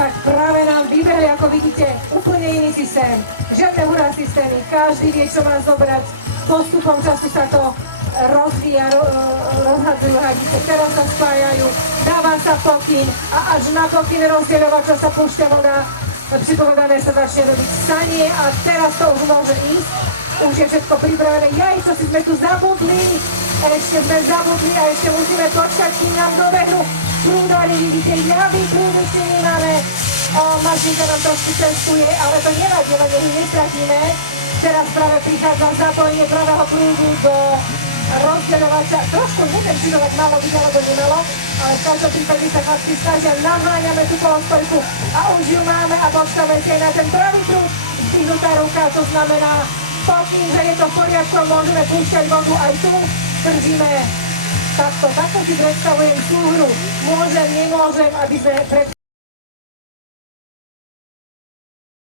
tak práve nám vybehli, ako vidíte, úplne iný systém. Žiadne hurá systémy, každý vie, čo má zobrať. Postupom času sa to rozvíja, rozhadzujú hadice, teraz sa spájajú, dáva sa pokyn a až na pokyn rozdieľovača sa púšťa voda. Pripovedané sa začne robiť stanie a teraz to už môže ísť. Už je všetko pripravené. Čo si sme tu zabudli? Ešte sme zabudli a ešte musíme počkať, kým nám dobehnú prúdari. Vidíte, javý prúd ešte nemáme. Mašinka nám trošku cestuje, ale to nevadí, lebo ich nestratíme. Teraz práve prichádza zapojenie pravého prúdu do rozdeľovača. Trošku neviem, či to tak malo byť, alebo nemalo, ale v každom prípade sa chlapci snažia, naháňame tú polostojku a už ju máme a počkáme si aj na ten pravý prúd. Zdvihnutá ruka, to znamená pokyn, že je to v poriadku, môžeme púšťať vodu aj tu. Držíme takto si predstavujem súhru. Môžem, nemôžem, aby sme